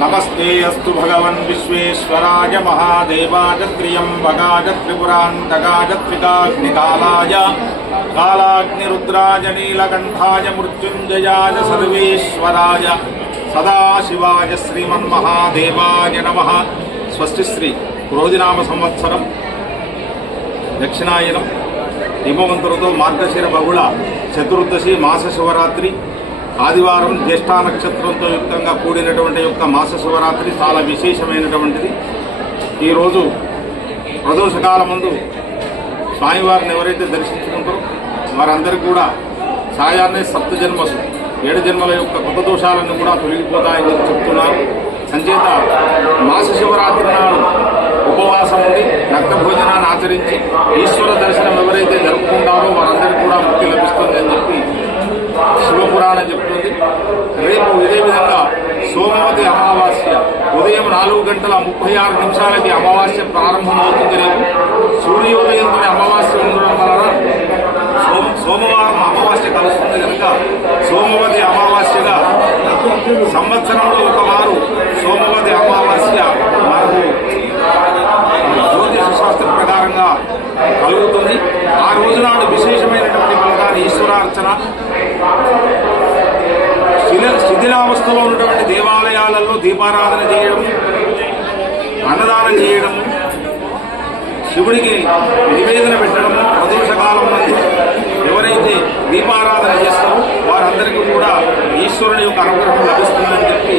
నమస్తేయస్తు భగవన్ విశ్వేశ్వరాయ మహాదేవాయ త్రియంబగాయ త్రిపురాంతగాయ త్రికాగ్నికాలాయ కాలాగ్నిరుద్రాయ నీలకంఠాయ మృత్యుంజయాయ సర్వేశ్వరాయ సదాశివాయ శ్రీమన్మహాదేవాయ నమ స్వస్తి శ్రీ క్రోధినామ సంవత్సరం దక్షిణాయనం హిమవంతులతో మార్గశిర బహుళ చతుర్దశి మాస శివరాత్రి ఆదివారం జ్యేష్ఠ నక్షత్రంతో యుక్తంగా కూడినటువంటి యొక్క మాస శివరాత్రి చాలా విశేషమైనటువంటిది. ఈరోజు ప్రదోషకాల ముందు స్వామివారిని ఎవరైతే దర్శించుకుంటారో వారందరికీ కూడా సాయాన్నే సప్త జన్మసు ఏడు జన్మల యొక్క కొత్త దోషాలను కూడా తొలగిపోతాయని చెప్తున్నారు. సంచేత మాస శివరాత్రి నాడు ఉపవాసం ఉండి రక్త భోజనాన్ని ఆచరించి ఈశ్వర దర్శనం ఎవరైతే జరుపుకుంటారో వారందరికీ కూడా ముక్తి లభిస్తుంది అని చెప్పి శివపురాణం చెప్తుంది. రేపు ఇదే విధంగా సోమవతి అమావాస్య ఉదయం నాలుగు గంటల ముప్పై ఆరు నిమిషాలకి అమావాస్య ప్రారంభమవుతుంది రేపు. సూర్యోదయంతో అమావాస్య ఉండడం వలన సోమ సోమవారం అమావాస్య కలుస్తుంది కనుక సోమవతి అమావాస్యగా సంవత్సరంలో ఒక వారు సోమవతి అమావాస్య మనకు జ్యోతిష శాస్త్ర ప్రకారంగా కలుగుతుంది. ఆ రోజు నాడు విశేషమైన ఈశ్వరార్చన శిథిల శిథిలావస్థలో ఉన్నటువంటి దేవాలయాలలో దీపారాధన చేయడం అన్నదానం చేయడం శివుడికి నివేదన పెట్టడం ప్రదోషకాలం నుండి ఎవరైతే దీపారాధన చేస్తారో వారందరికీ కూడా ఈశ్వరుని యొక్క అనుగ్రహం లభిస్తుందని చెప్పి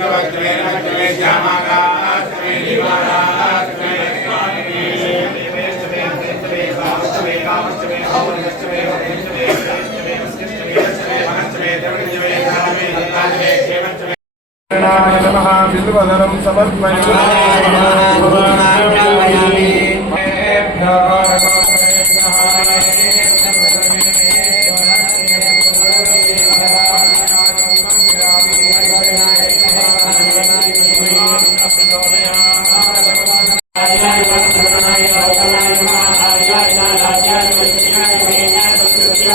చేసి హరించవలసిందిగా కోరుతుంది బిల్వదనం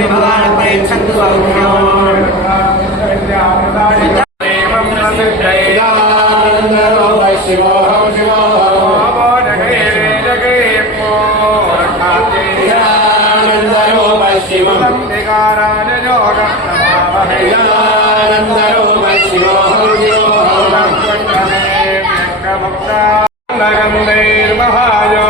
ప్రకటిత విభవాన్ ప్రయచ్చందు మహాయోగిబ్రహ్మైరానందరూప శివోహం శివో సేవ్యమానం